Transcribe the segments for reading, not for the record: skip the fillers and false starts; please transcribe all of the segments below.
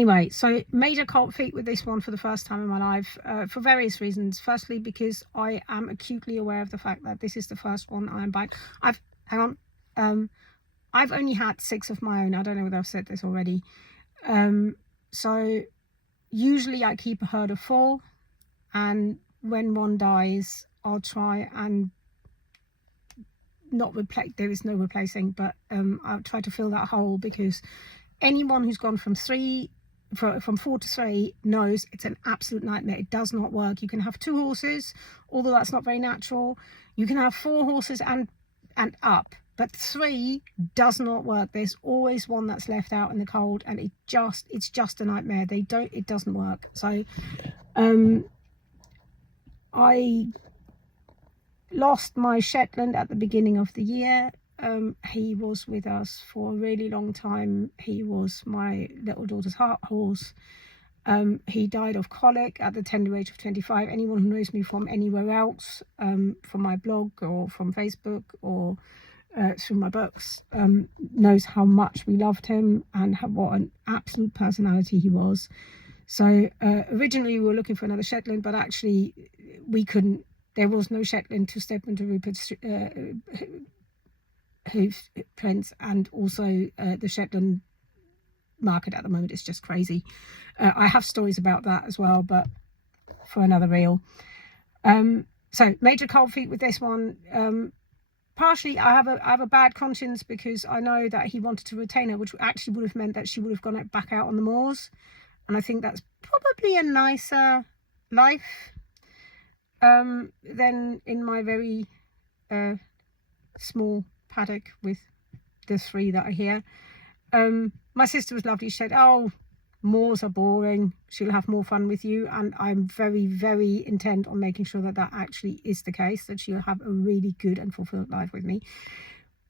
Anyway, so major cold feet with this one for the first time in my life, for various reasons. Firstly, because I am acutely aware of the fact that this is the first one I'm buying. I've only had 6 of my own. I don't know whether I've said this already. So usually I keep a herd of 4, and when one dies, I'll try and not replace. There is no replacing, but I'll try to fill that hole, because anyone who's gone from 4 to 3 knows it's an absolute nightmare. It does not work. You can have 2 horses, although that's not very natural. You can have 4 horses and up, but 3 does not work. There's always one that's left out in the cold, and it's just a nightmare. It doesn't work. So I lost my Shetland at the beginning of the year. He was with us for a really long time. He was my little daughter's heart horse. He died of colic at the tender age of 25. Anyone who knows me from anywhere else, from my blog or from Facebook or through my books, knows how much we loved him and what an absolute personality he was. So originally we were looking for another Shetland, but actually we couldn't. There was no Shetland to step into Rupert's hoof prints, and also the Shetland market at the moment is just crazy. I have stories about that as well, but for another reel. So major cold feet with this one. Partially I have a bad conscience, because I know that he wanted to retain her, which actually would have meant that she would have gone back out on the moors, and I think that's probably a nicer life than in my very small paddock with the 3 that are here. My sister was lovely. She said, "Oh, moors are boring. She'll have more fun with you." And I'm very, very intent on making sure that that actually is the case, that she'll have a really good and fulfilled life with me.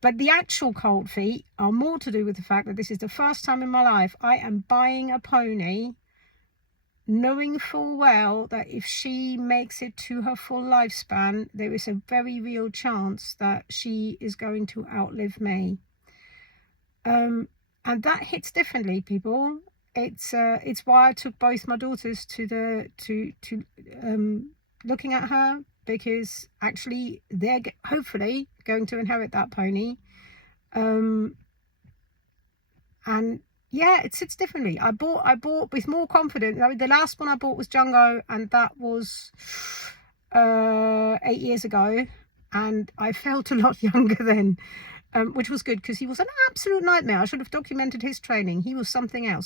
But the actual cold feet are more to do with the fact that this is the first time in my life I am buying a pony, knowing full well that if she makes it to her full lifespan, there is a very real chance that she is going to outlive me. And that hits differently, people. It's why I took both my daughters to looking at her, because actually they're hopefully going to inherit that pony. And yeah, it sits differently. I bought with more confidence. I mean, the last one I bought was Jungo, and that was 8 years ago, and I felt a lot younger then, which was good, because he was an absolute nightmare. I should have documented his training. He was something else.